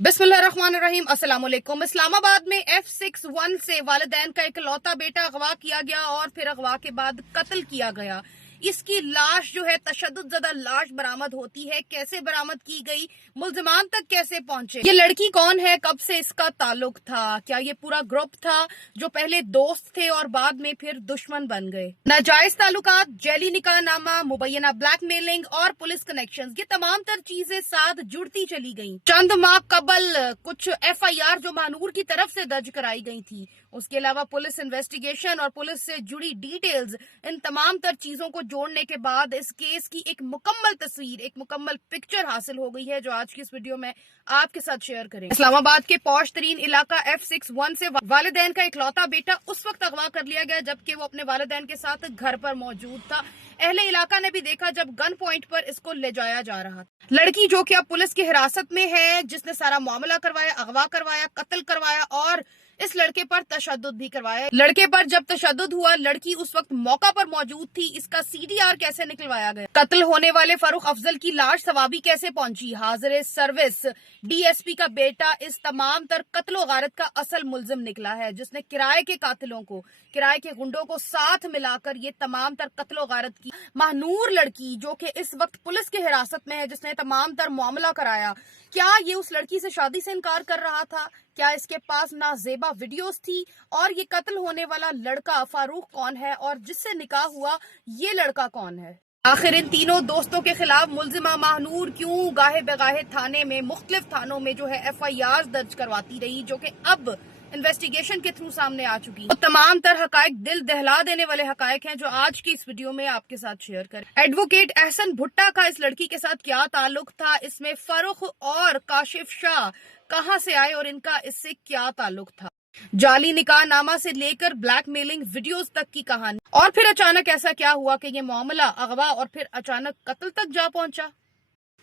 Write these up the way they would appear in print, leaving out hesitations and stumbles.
बिस्मिल्लाहिर्रहमानिर्रहीम। अस्सलाम वालेकुम। इस्लामाबाद में F61 से वालिदैन का इकलौता बेटा अगवा किया गया और फिर अगवा के बाद कत्ल किया गया। इसकी लाश जो है तशद्दुद ज़दा लाश बरामद होती है। कैसे बरामद की गई, मुल्जिमान तक कैसे पहुंचे, ये लड़की कौन है, कब से इसका ताल्लुक था, क्या ये पूरा ग्रुप था जो पहले दोस्त थे और बाद में फिर दुश्मन बन गए। नाजायज ताल्लुकात, जैली निकाहनामा, मुबैना ब्लैकमेलिंग और पुलिस कनेक्शंस, ये तमाम तर चीजें साथ जुड़ती चली गईं। चंद माह कबल कुछ FIR जो महानूर की तरफ से दर्ज कराई गई थी, उसके अलावा पुलिस इन्वेस्टिगेशन और पुलिस से जुड़ी डिटेल्स, इन तमाम तर चीजों को जोड़ने के बाद इस केस की एक मुकम्मल तस्वीर, एक मुकम्मल पिक्चर हासिल हो गई है, जो आज की इस वीडियो में आपके साथ शेयर करेंगे। इस्लामाबाद के पौश तरीन इलाका F61 से वालिदैन का इकलौता बेटा उस वक्त अगवा कर लिया गया जबकि वो अपने वालिदैन के साथ घर पर मौजूद था। अहले इलाका ने भी देखा जब गन पॉइंट पर इसको ले जाया जा रहा था। लड़की जो कि अब पुलिस की हिरासत में है, जिसने सारा मामला करवाया, अगवा करवाया, कत्ल करवाया और इस लड़के पर तशद्दुद भी करवाया। लड़के पर जब तशद्दुद हुआ, लड़की उस वक्त मौका पर मौजूद थी। इसका CDR कैसे निकलवाया गया, कत्ल होने वाले फारूक अफजल की लाश सवाबी कैसे पहुंची, हाजिर सर्विस DSP का बेटा इस तमाम तर कत्लो गारत का असल मुल्जिम निकला है, जिसने किराए के कातिलों को, किराए के गुंडों को साथ मिलाकर ये तमाम तर कत्लो गारत की। महानूर लड़की जो कि इस वक्त पुलिस की हिरासत में है, जिसने तमाम तर मामला कराया, क्या ये उस लड़की से शादी से इनकार कर रहा था, क्या इसके पास नाजेबा वीडियोस थी, और ये कत्ल होने वाला लड़का फारूक कौन है और जिससे निकाह हुआ ये लड़का कौन है। आखिर इन तीनों दोस्तों के खिलाफ मुल्जिमा महानूर क्यों गाहे बेगाहे थाने में, मुख्तलिफ थानों में जो है FIR दर्ज करवाती रही, जो कि अब इन्वेस्टिगेशन के थ्रू सामने आ चुकी है। तो तमाम तर हकायक, दिल दहला देने वाले हकायक हैं जो आज की इस वीडियो में आपके साथ शेयर करें। एडवोकेट एहसन भुट्टा का इस लड़की के साथ क्या ताल्लुक था, इसमें फरुख और काशिफ शाह कहां से आए और इनका इससे क्या ताल्लुक था, जाली निकाहनामा से लेकर ब्लैकमेलिंग वीडियोस तक की कहानी, और फिर अचानक ऐसा क्या हुआ कि ये मामला अगवा और फिर अचानक कत्ल तक जा पहुंचा।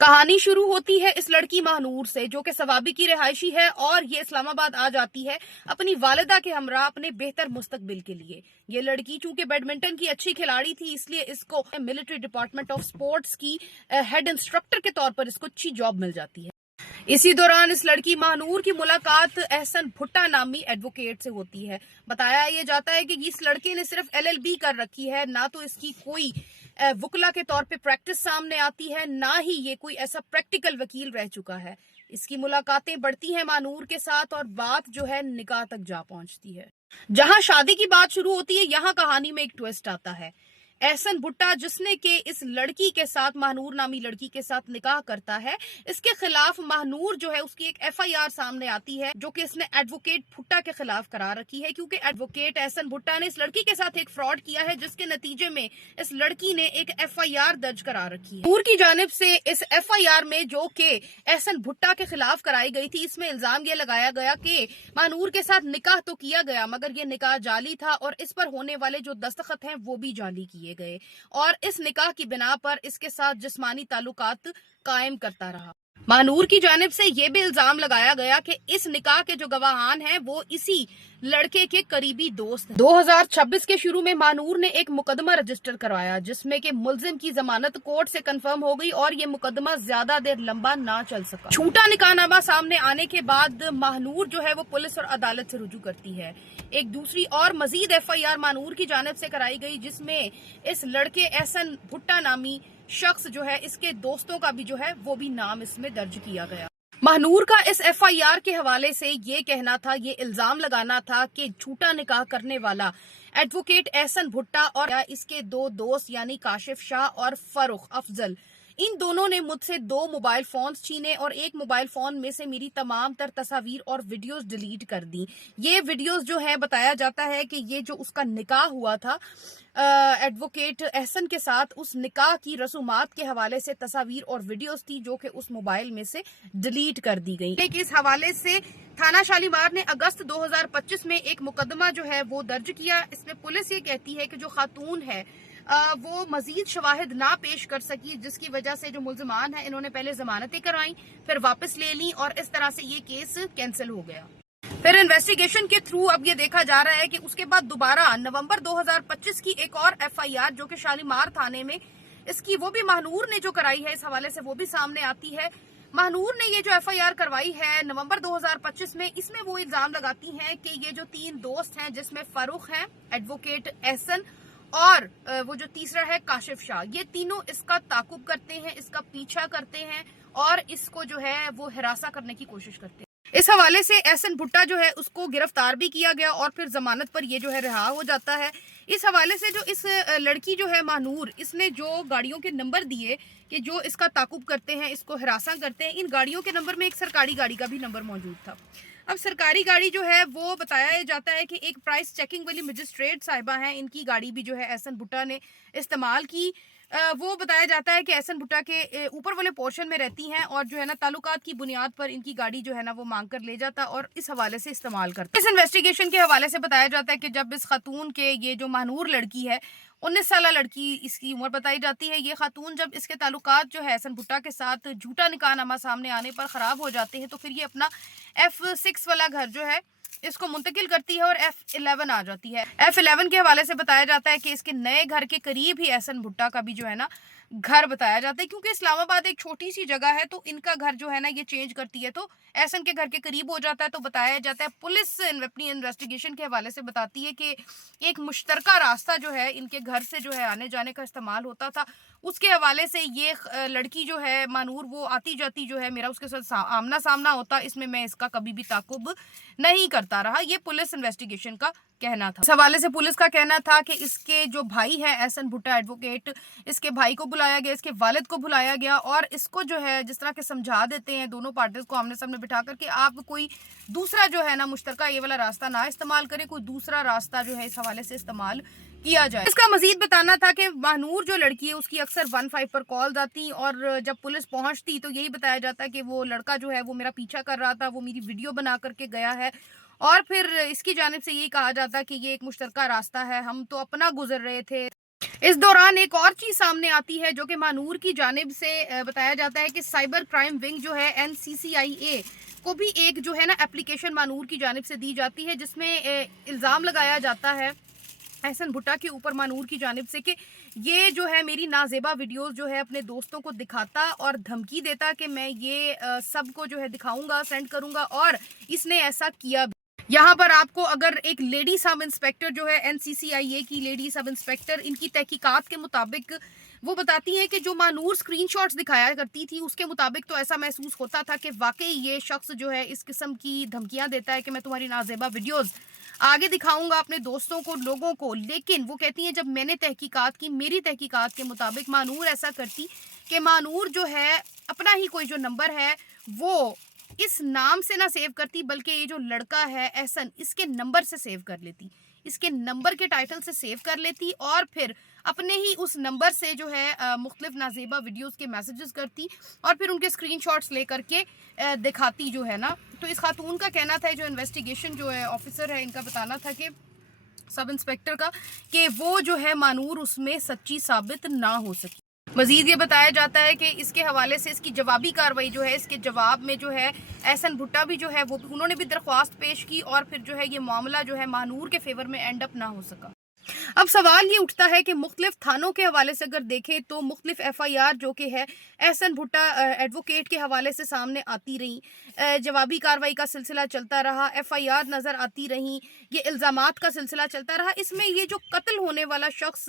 कहानी शुरू होती है इस लड़की महानूर से जो कि सवाबी की रिहायशी है और ये इस्लामाबाद आ जाती है अपनी वालिदा के हमरा अपने बेहतर मुस्तकबिल के लिए। ये लड़की चूंकि बैडमिंटन की अच्छी खिलाड़ी थी, इसलिए इसको मिलिट्री डिपार्टमेंट ऑफ स्पोर्ट्स की हेड इंस्ट्रक्टर के तौर पर इसको अच्छी जॉब मिल जाती है। इसी दौरान इस लड़की महानूर की मुलाकात एहसन भुट्टा नामी एडवोकेट से होती है। बताया ये जाता है कि इस लड़के ने सिर्फ LLB कर रखी है, ना तो इसकी कोई वकला के तौर पे प्रैक्टिस सामने आती है, ना ही ये कोई ऐसा प्रैक्टिकल वकील रह चुका है। इसकी मुलाकातें बढ़ती हैं महानूर के साथ और बात जो है निकाह तक जा पहुंचती है। जहां शादी की बात शुरू होती है, यहाँ कहानी में एक ट्विस्ट आता है। एहसन भुट्टा जिसने के इस लड़की के साथ, महानूर नामी लड़की के साथ निकाह करता है, इसके खिलाफ महानूर जो है उसकी एक FIR सामने आती है जो कि इसने एडवोकेट भुट्टा के खिलाफ करा रखी है, क्योंकि एडवोकेट एहसन भुट्टा ने इस लड़की के साथ एक फ्रॉड किया है, जिसके नतीजे में इस लड़की ने एक FIR दर्ज करा रखी है। महानूर की जानिब से इस FIR में जो कि एहसन भुट्टा के खिलाफ कराई गई थी, इसमें इल्जाम ये लगाया गया कि महानूर के साथ निकाह तो किया गया मगर ये निकाह जाली था और इस पर होने वाले जो दस्तखत हैं वो भी जाली किए गए और इस निकाह की बिना पर इसके साथ जिस्मानी ताल्लुकात कायम करता रहा। महानूर की जानिब से यह भी इल्जाम लगाया गया कि इस निकाह के जो गवाहान हैं वो इसी लड़के के करीबी दोस्त हैं। 2026 के शुरू में महानूर ने एक मुकदमा रजिस्टर करवाया जिसमें कि मुल्जिम की जमानत कोर्ट से कंफर्म हो गई और ये मुकदमा ज्यादा देर लंबा ना चल सका। झूठा निकाहनामा सामने आने के बाद महानूर जो है वो पुलिस और अदालत से रुजू करती है। एक दूसरी और मजीद FIR महानूर की जानिब से कराई गई जिसमें इस लड़के एहसन भुट्टा नामी शख्स जो है, इसके दोस्तों का भी जो है वो भी नाम इसमें दर्ज किया गया। महानूर का इस FIR के हवाले से ये कहना था, ये इल्जाम लगाना था कि झूठा निकाह करने वाला एडवोकेट एहसन भुट्टा और इसके दो दोस्त यानी काशिफ शाह और फरुख अफजल, इन दोनों ने मुझसे 2 मोबाइल फोन्स छीने और एक मोबाइल फोन में से मेरी तमाम तर तस्वीर और वीडियोस डिलीट कर दी। ये वीडियोस जो है, बताया जाता है कि ये जो उसका निकाह हुआ था एडवोकेट एहसन के साथ, उस निकाह की रसूमात के हवाले से तस्वीर और वीडियोस थी जो कि उस मोबाइल में से डिलीट कर दी गई। लेकिन इस हवाले से थाना शालीमार ने अगस्त 2025 में एक मुकदमा जो है वो दर्ज किया। इसमें पुलिस ये कहती है कि जो खातून है वो मजीद शवाहिद ना पेश कर सकी, जिसकी वजह से जो मुल्जिमान है इन्होंने पहले जमानतें कराई, फिर वापस ले ली और इस तरह से ये केस कैंसिल हो गया। फिर इन्वेस्टिगेशन के थ्रू अब ये देखा जा रहा है कि उसके बाद दोबारा नवंबर 2025 की एक और FIR जो कि शालीमार थाने में इसकी वो भी महानूर ने जो कराई है, इस हवाले से वो भी सामने आती है। महानूर ने ये जो एफआईआर करवाई है नवंबर 2025 में, इसमें वो इल्जाम लगाती हैं कि ये जो 3 दोस्त हैं जिसमें फारूक हैं, एडवोकेट एहसन और वो जो तीसरा है काशिफ शाह, ये तीनों इसका ताकुब करते हैं, इसका पीछा करते हैं और इसको जो है वो हिरासा करने की कोशिश करते हैं। इस हवाले से एहसन भुट्टा जो है उसको गिरफ्तार भी किया गया और फिर जमानत पर ये जो है रिहा हो जाता है। इस हवाले से जो इस लड़की जो है महानूर, इसने जो गाड़ियों के नंबर दिए कि जो इसका ताकुब करते हैं, इसको हिरासा करते हैं, इन गाड़ियों के नंबर में एक सरकारी गाड़ी का भी नंबर मौजूद था। अब सरकारी गाड़ी जो है वो बताया जाता है कि एक प्राइस चेकिंग वाली मजिस्ट्रेट साहिबा हैं, इनकी गाड़ी भी जो है एहसन भुट्टा ने इस्तेमाल की। वो बताया जाता है कि एहसन भुट्टा के ऊपर वाले पोर्शन में रहती हैं और जो है ना ताल्लुकात की बुनियाद पर इनकी गाड़ी जो है ना वो मांग कर ले जाता और इस हवाले से इस्तेमाल करता। इस इन्वेस्टिगेशन के हवाले से बताया जाता है कि जब इस खातून के, ये जो महानूर लड़की है, 19 साल लड़की इसकी उम्र बताई जाती है, ये खातून जब इसके ताल्लुकात जो है एहसन भुट्टा के साथ झूठा निकाहनामा सामने आने पर ख़राब हो जाते हैं तो फिर ये अपना F6 वाला घर जो है इसको मुंतकिल करती है और F11 आ जाती है। F11 के हवाले से बताया जाता है कि इसके नए घर के करीब ही एहसन भुट्टा का भी जो है ना घर बताया जाता है, क्योंकि इस्लामाबाद एक छोटी सी जगह है तो इनका घर जो है ना ये चेंज करती है तो एहसन के घर के करीब हो जाता है। तो बताया जाता है, पुलिस अपनी इन्वेस्टिगेशन के हवाले से बताती है कि एक मुश्तरका रास्ता जो है इनके घर से जो है आने जाने का इस्तेमाल होता था। उसके हवाले से ये लड़की जो है महानूर, वो आती जाती जो है, मेरा उसके साथ आमना सामना होता, इसमें मैं इसका कभी भी ताकुब नहीं करता रहा। ये पुलिस इन्वेस्टिगेशन का कहना था। इस हवाले से पुलिस का कहना था कि इसके जो भाई है एहसन भुट्टा एडवोकेट, इसके भाई को बुलाया गया, इसके वालिद को बुलाया गया और इसको जो है जिस तरह के समझा देते हैं दोनों पार्टीज को आमने सामने बिठा करके, आप कोई दूसरा जो है ना मुश्तरका ये वाला रास्ता ना इस्तेमाल करें, कोई दूसरा रास्ता जो है इस हवाले से इस्तेमाल किया जाए। इसका मजीद बताना था कि महानूर जो लड़की है उसकी अक्सर 15 पर कॉल आती और जब पुलिस पहुंचती तो यही बताया जाता कि वो लड़का जो है वो मेरा पीछा कर रहा था, वो मेरी वीडियो बना करके गया है और फिर इसकी जानिब से यही कहा जाता कि ये एक मुश्तरका रास्ता है, हम तो अपना गुजर रहे थे। इस दौरान एक और चीज सामने आती है जो कि महानूर की जानिब से बताया जाता है कि साइबर क्राइम विंग जो है NCCIA को भी एक जो है ना एप्लीकेशन महानूर की जानिब से दी जाती है, जिसमें इल्ज़ाम लगाया जाता है एहसन भुट्टा के ऊपर महानूर की जानिब से कि ये जो है मेरी नाजेबा वीडियोस जो है अपने दोस्तों को दिखाता और धमकी देता कि मैं ये सबको जो है दिखाऊंगा, सेंड करूंगा और इसने ऐसा किया। यहाँ पर आपको अगर एक लेडी सब इंस्पेक्टर जो है NCCIA की लेडी सब इंस्पेक्टर, इनकी तहकीकात के मुताबिक वो बताती हैं कि जो महानूर स्क्रीनशॉट्स दिखाया करती थी उसके मुताबिक तो ऐसा महसूस होता था कि वाकई ये शख्स जो है इस किस्म की धमकियां देता है कि मैं तुम्हारी नाजेबा वीडियोस आगे दिखाऊंगा अपने दोस्तों को, लोगों को। लेकिन वो कहती हैं जब मैंने तहकीकात की, मेरी तहकीकात के मुताबिक महानूर ऐसा करती कि महानूर जो है अपना ही कोई जो नंबर है वो इस नाम से ना सेव करती, बल्कि ये जो लड़का है एहसन, इसके नंबर से सेव कर लेती, इसके नंबर के टाइटल से सेव कर लेती और फिर अपने ही उस नंबर से जो है मुख्तलिफ नाजेबा वीडियोस के मैसेजेस करती और फिर उनके स्क्रीनशॉट्स लेकर के दिखाती जो है ना। तो इस खातून का कहना था, जो इन्वेस्टिगेशन जो है ऑफिसर है इनका बताना था कि सब इंस्पेक्टर का, कि वो जो है महानूर उसमें सच्ची साबित ना हो सकी। मजीद ये बताया जाता है कि इसके हवाले से इसकी जवाबी कार्रवाई जो है, इसके जवाब में जो है एहसन भुट्टा भी जो है वो उन्होंने भी दरख्वास्त पेश की और फिर जो है ये मामला जो है महानूर के फेवर में एंड अप ना हो सका। अब सवाल ये उठता है कि मुख्तलिफ थानों के हवाले से अगर देखें तो मुख्तलिफ FIR जो कि है एहसन भुट्टा एडवोकेट के हवाले से सामने आती रही, जवाबी कार्रवाई का सिलसिला चलता रहा, FIR नज़र आती रही, ये इल्ज़ामात का सिलसिला चलता रहा। इसमें ये जो कत्ल होने वाला शख्स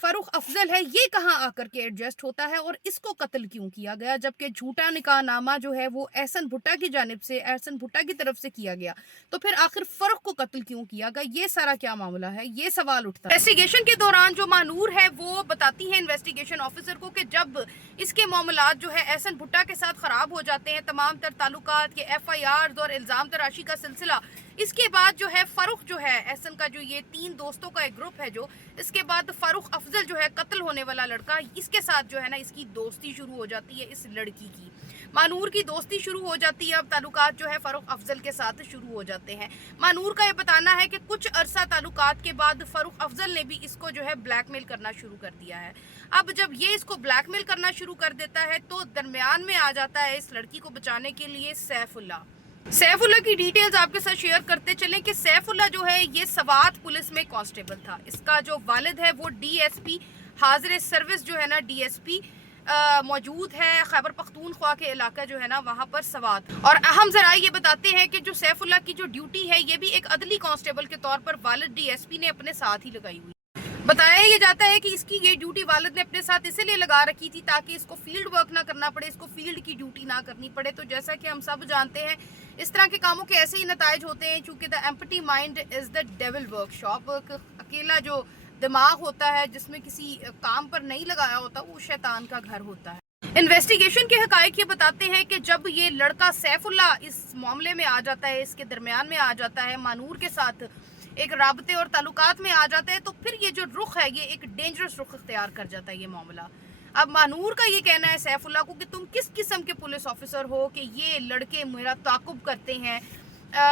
फारूक अफजल है, ये कहाँ आकर के एडजस्ट होता है और इसको कत्ल क्यों किया गया, जबकि झूठा निकाहनामा जो है वो एहसन भुट्टा की जानिब से, एहसन भुट्टा की तरफ से किया गया, तो फिर आखिर फारूक को कत्ल क्यों किया गया, ये सारा क्या मामला है, ये सवाल उठता है। इन्वेस्टिगेशन के दौरान जो महानूर है वो बताती है इन्वेस्टिगेशन ऑफिसर को कि जब इसके मामलात जो है एहसन भुट्टा के साथ खराब हो जाते हैं, तमाम तर ताल्लुकात के FIRs और इल्ज़ाम तराशी का सिलसिला, इसके बाद जो है फारूक जो है एहसन का जो ये 3 दोस्तों का एक ग्रुप है, जो इसके बाद फारूक अफजल जो है कत्ल होने वाला लड़का, इसके साथ जो है ना इसकी दोस्ती शुरू हो जाती है, इस लड़की की महानूर की दोस्ती शुरू हो जाती है। अब ताल्लुकात जो है फारूक अफजल के साथ शुरू हो जाते हैं। महानूर का ये बताना है कि कुछ अरसा ताल्लुकात के बाद फारूक अफजल ने भी इसको जो है ब्लैकमेल करना शुरू कर दिया है। अब जब ये इसको ब्लैकमेल करना शुरू कर देता है तो दरमियान में आ जाता है इस लड़की को बचाने के लिए सैफुल्लाह की डिटेल्स आपके साथ शेयर करते चलें कि सैफुल्लाह जो है ये सवात पुलिस में कांस्टेबल था। इसका जो वालिद है वो DSP हाजिर सर्विस जो है ना DSP मौजूद है खैबर पख्तूनख्वा के इलाका जो है ना वहाँ पर सवात। और अहम ज़रा ये बताते हैं कि जो सैफुल्लाह की जो ड्यूटी है ये भी एक अदली कांस्टेबल के तौर पर वालिद डीएसपी ने अपने साथ ही लगाई हुई। बताया ये जाता है कि इसकी ये ड्यूटी वालिद ने अपने साथ इसलिए लगा रखी थी ताकि इसको फील्ड वर्क ना करना पड़े, इसको फील्ड की ड्यूटी ना करनी पड़े। तो जैसा कि हम सब जानते हैं इस तरह के कामों के ऐसे ही नताइज होते हैं, चूँकि the empty mind is the devil workshop. अकेला जो दिमाग होता है जिसमें किसी काम पर नहीं लगाया होता वो शैतान का घर होता है। इन्वेस्टिगेशन के हकायक ये बताते हैं कि जब ये लड़का सैफुल्लाह इस मामले में आ जाता है, इसके दरमियान में आ जाता है, मानूर के साथ एक राबते और ताल्लुकात में आ जाते हैं, तो फिर ये जो रुख है ये एक डेंजरस रुख इख्तियार कर जाता है ये मामला। अब मानूर का ये कहना है सैफुल्लाह को कि तुम किस किस्म के पुलिस ऑफिसर हो कि ये लड़के मेरा ताकुब करते हैं,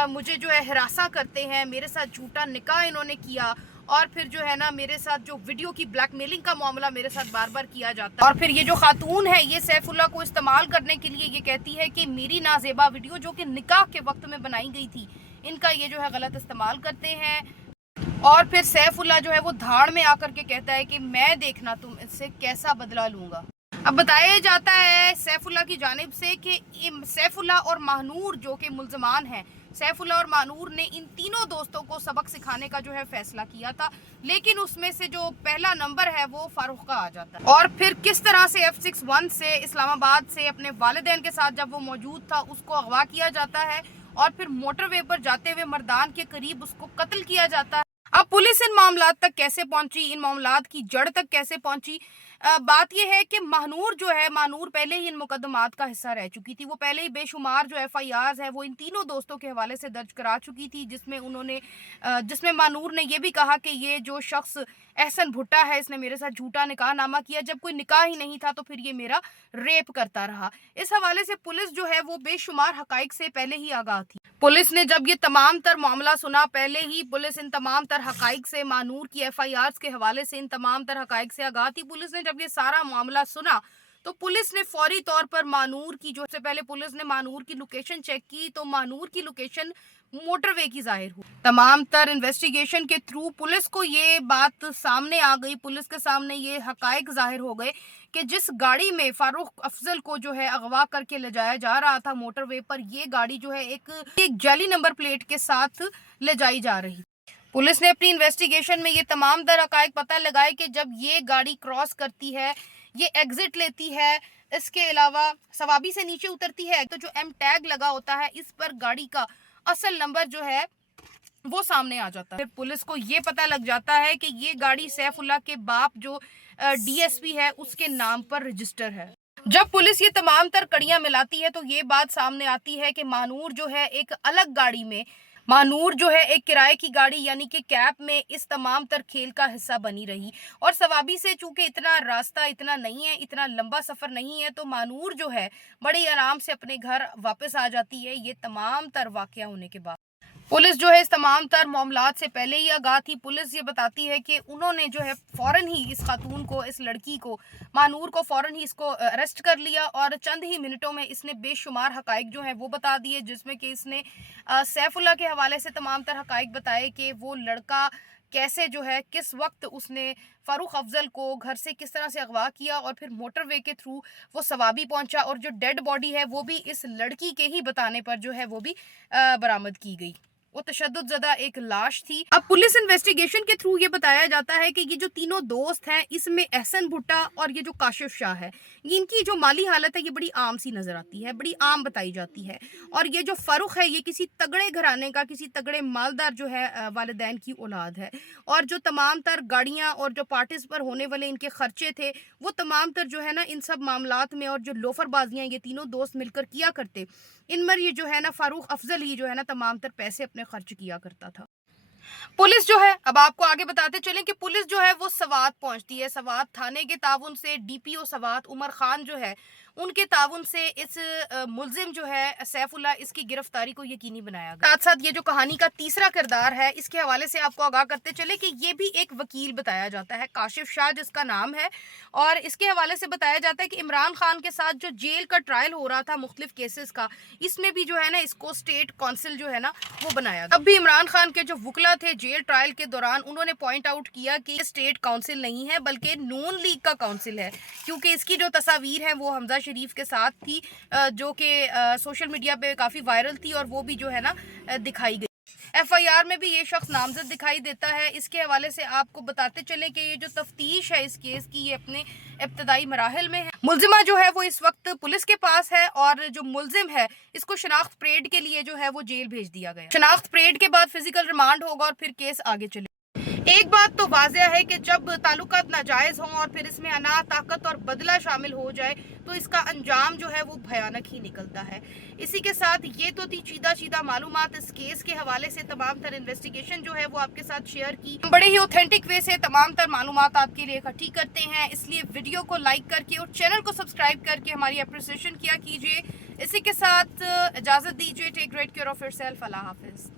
मुझे जो है हिरासा करते हैं, मेरे साथ झूठा निकाह इन्होंने किया और फिर जो है ना मेरे साथ जो वीडियो की ब्लैकमेलिंग का मामला मेरे साथ बार बार किया जाता है। और फिर ये जो खातून है ये सैफुल्लाह को इस्तेमाल करने के लिए ये कहती है कि मेरी नाजेबा वीडियो जो कि निकाह के वक्त में बनाई गई थी इनका ये जो है गलत इस्तेमाल करते हैं। और फिर सैफुल्लाह जो है वो धाड़ में आकर के कहता है कि मैं देखना तुम इससे कैसा बदला लूंगा। अब बताया जाता है सैफुल्लाह की जानिब से कि सैफुल्लाह और महानूर जो कि मुल्जमान हैं, सैफुल्लाह और महानूर ने इन तीनों दोस्तों को सबक सिखाने का जो है फैसला किया था, लेकिन उसमें से जो पहला नंबर है वो फारूक का आ जाता है। और फिर किस तरह से F61 से इस्लामाबाद से अपने वालिदैन के साथ जब वो मौजूद था उसको अगवा किया जाता है और फिर मोटरवे पर जाते हुए मर्दान के करीब उसको कत्ल किया जाता है। अब पुलिस इन मामलात तक कैसे पहुंची, इन मामलात की जड़ तक कैसे पहुंची? बात यह है कि महानूर जो है, महानूर पहले ही इन मुकदमात का हिस्सा रह चुकी थी। वो पहले ही बेशुमार जो FIRs है वो इन तीनों दोस्तों के हवाले से दर्ज करा चुकी थी, जिसमें महानूर ने यह भी कहा कि ये जो शख्स एहसन भुट्टा है इसने मेरे साथ झूठा निकाह नामा किया, जब कोई निकाह ही नहीं था तो फिर ये मेरा रेप करता रहा। इस हवाले से पुलिस जो है वो बेशुमार हकाइक से पहले ही आगाह थी। पुलिस ने जब ये तमाम तर मामला सुना, पहले ही पुलिस इन तमाम तर हकाइक से, महानूर की FIRs के हवाले से इन तमाम तर हकाइक से आगाह थी। पुलिस ने जब ये सारा मामला सुना तो पुलिस ने फौरी तौर पर महानूर की जो से पहले पुलिस ने महानूर की लोकेशन चेक की तो महानूर की लोकेशन मोटरवे की जाहिर हुई। तमाम तर इन्वेस्टिगेशन के थ्रू पुलिस को ये बात सामने आ गई, पुलिस के सामने ये हकाइक जाहिर हो गए कि जिस गाड़ी में फारूक अफजल को जो है अगवा करके ले जाया जा रहा था मोटरवे पर, ये गाड़ी जो है एक जाली नंबर प्लेट के साथ ले जाई जा रही। पुलिस ने अपनी इन्वेस्टिगेशन में ये तमाम तर हकाइक पता लगाए कि जब ये गाड़ी क्रॉस करती है, ये एग्जिट लेती है, इसके अलावा सवाबी से नीचे उतरती है तो जो M टैग लगा होता है इस पर गाड़ी का असल नंबर जो है वो सामने आ जाता है। फिर पुलिस को ये पता लग जाता है कि ये गाड़ी सैफुल्लाह के बाप जो DSP है उसके नाम पर रजिस्टर है। जब पुलिस ये तमाम तर कड़ियां मिलाती है तो ये बात सामने आती है कि महानूर जो है एक अलग गाड़ी में, महानूर जो है एक किराए की गाड़ी यानी कि कैब में इस तमाम तर खेल का हिस्सा बनी रही। और सवाबी से चूंकि इतना रास्ता इतना नहीं है, इतना लंबा सफ़र नहीं है, तो महानूर जो है बड़ी आराम से अपने घर वापस आ जाती है। ये तमाम तर वाक़या होने के बाद पुलिस जो है इस तमाम तर मामलात से पहले ही आगाह थी। पुलिस ये बताती है कि उन्होंने जो है फ़ौरन ही इस खातून को, इस लड़की को, महानूर को फ़ौरन ही इसको अरेस्ट कर लिया और चंद ही मिनटों में इसने बेशुमार हकाइक जो हैं वो बता दिए, जिसमें कि इसने सैफुल्लाह के हवाले से तमाम तर हकाइक बताए कि वो लड़का कैसे जो है किस वक्त उसने फारूक अफजल को घर से किस तरह से अगवा किया और फिर मोटरवे के थ्रू वो सवाबी पहुंचा और जो डेड बॉडी है वो भी इस लड़की के ही बताने पर जो है वो भी बरामद की गई। वो तशद्दुद ज़दा एक लाश थी। अब पुलिस इन्वेस्टिगेशन के थ्रू ये बताया जाता है कि ये जो तीनों दोस्त हैं इसमें एहसन भुट्टा और ये जो काशिफ शाह है, इनकी जो माली हालत है ये बड़ी आम सी नज़र आती है, बड़ी आम बताई जाती है। और ये जो फारूक है ये किसी तगड़े घराने का, किसी तगड़े मालदार जो है वालिदैन की औलाद है। और जो तमाम तर गाड़ियाँ और जो पार्टीज पर होने वाले इनके खर्चे थे वो तमाम तर जो है ना इन सब मामलात में और जो लोफरबाजियाँ ये तीनों दोस्त मिलकर किया करते, इनमें ये जो है ना फारूक अफजल ही जो है ना तमाम तर पैसे अपने खर्च किया करता था। पुलिस जो है, अब आपको आगे बताते चलें कि पुलिस जो है वो सवात पहुंचती है। सवात थाने के ताउन से DPO सवात उमर खान जो है ان کے تعاون سے اس ملزم جو ہے سیف اللہ اس کی گرفتاری کو یقینی بنایا گیا۔ ساتھ ساتھ یہ جو کہانی کا تیسرا کردار ہے اس کے حوالے سے آپ کو آگاہ کرتے چلے کہ یہ بھی ایک وکیل بتایا جاتا ہے، کاشف شاہ جس کا نام ہے، اور اس کے حوالے سے بتایا جاتا ہے کہ عمران خان کے ساتھ جو جیل کا ٹرائل ہو رہا تھا مختلف کیسز کا، اس میں بھی جو ہے نا اس کو اسٹیٹ کونسل جو ہے نا وہ بنایا گیا۔ اب بھی عمران خان کے جو وکلا تھے جیل ٹرائل کے دوران انہوں نے پوائنٹ آؤٹ کیا کہ یہ اسٹیٹ کونسل نہیں ہے بلکہ نون لیگ کا کونسل ہے، کیونکہ اس کی جو تصاویر ہیں وہ حمزہ شریف کے ساتھ تھی جو کہ سوشل میڈیا پہ کافی وائرل تھی، اور وہ بھی جو ہے نا دکھائی گئی۔ ایف آئی آر میں بھی یہ شخص نامزد دکھائی دیتا ہے۔ اس کے حوالے سے آپ کو بتاتے چلیں کہ یہ جو تفتیش ہے اس کیس کی، یہ اپنے ابتدائی مراحل میں ہے۔ ملزمہ جو ہے وہ اس وقت پولیس کے پاس ہے، اور جو ملزم ہے اس کو شناخت پریڈ کے لیے جو ہے وہ جیل بھیج دیا گیا۔ شناخت پریڈ کے بعد فزیکل ریمانڈ ہوگا اور پھر کیس آگے چلے۔ ایک بات تو واضح ہے کہ جب تعلقات ناجائز ہوں اور پھر اس میں انا، طاقت اور بدلہ شامل ہو جائے تو اس کا انجام جو ہے وہ بھیانک ہی نکلتا ہے۔ اسی کے ساتھ یہ تو تھی چیدہ معلومات اس کیس کے حوالے سے، تمام تر انویسٹیگیشن جو ہے وہ آپ کے ساتھ شیئر کی، بڑے ہی اوتھینٹک وے سے تمام تر معلومات آپ کے لیے اکٹھی کرتے ہیں، اس لیے ویڈیو کو لائک کر کے اور چینل کو سبسکرائب کر کے ہماری اپریسیشن کیا کیجیے۔ اسی کے ساتھ اجازت دیجیے، ٹیک گریٹ کیئر آف یور سیلف، اللہ حافظ۔